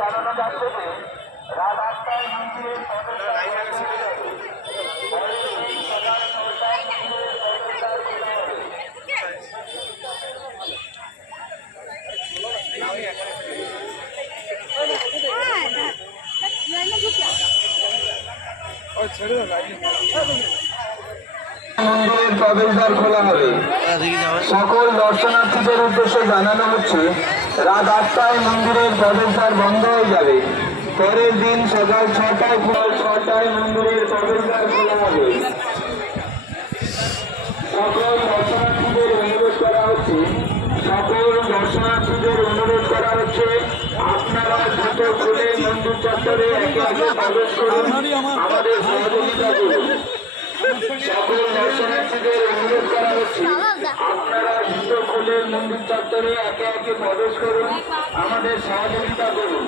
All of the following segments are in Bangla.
জানানো যাচ্ছে যে রাত ৮টায় মন্দিরের প্রবেশদ্বার সকাল ৬টায় মন্দিরের প্রবেশদ্বার খোলা হবে। মন্দিরের প্রবেশদ্বার খোলা হবে। সকল দর্শনার্থীদের উদ্দেশ্যে জানানো হচ্ছে রাত ৮টায় মন্দিরের প্রবেশদ্বার বন্ধ হয়ে যাবে। পরের দিন সকাল ৬টায় মন্দিরের প্রবেশদ্বার খোলা হবে। সকল দর্শনার্থীদের অনুরোধ করা হচ্ছে আপনারা দ্রুত খুলে মন্দির চত্বরে একে একে প্রবেশ করুন, আমাদের সহযোগিতা করুন। সকল দর্শনার্থীদের অনুরোধ করা হচ্ছে আপনারা দ্রুত খুলে মন্দির চত্বরে একে একে প্রবেশ করুন, আমাদের সহযোগিতা করুন।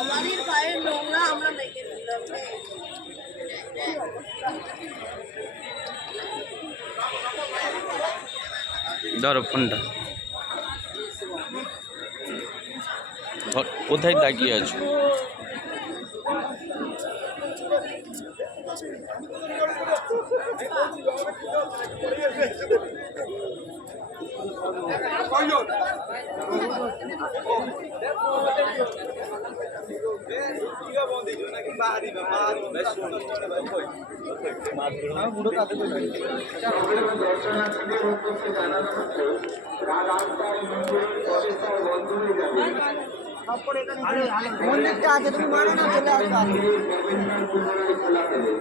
আমাদের পায়ের নোংরা আমরা মেখে দিলাম। ধরো ফোনটা, কোথায় তাকিয়ে আছো? দর্শনার্থীদের উদ্দেশ্যে জানানো হচ্ছে রাত ৮টায় মন্দিরের প্রবেশদ্বার বন্ধ হয়ে যাবে। মন্দিরটা আছে, তুমি মানো না, চলে আসবে। প্রবেশদ্বার পুনরায় খোলা হবে।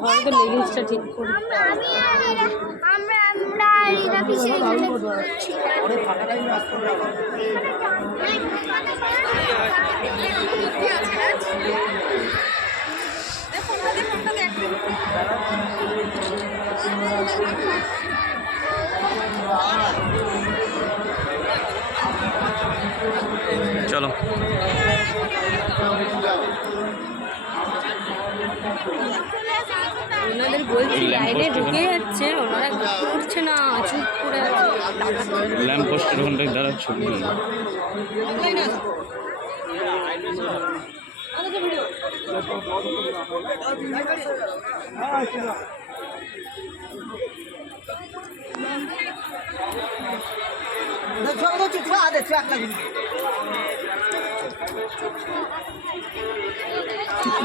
ঘরকে লেগিংসটা ঠিক করে আমরা রিনা পিছে এখানে চলো ওনাদের বলছি লাইনে ঢুকে যাচ্ছে, ওনারা উঠছে না, চুপ করে ল্যাম্প পোস্টের ওখানটায় দাঁড়া ছবি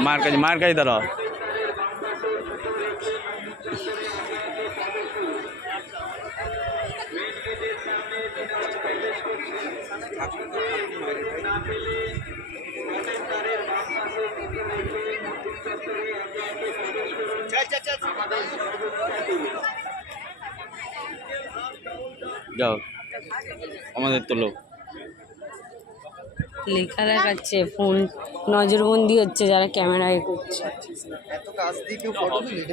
মার কাছে দাঁড়াও। যাও, আমাদের তো লোক লেখা দেখাচ্ছে, ফোন নজরবন্দি হচ্ছে যারা ক্যামেরায় করছে। এত কাজ দিয়ে কেউ ফটো তুলে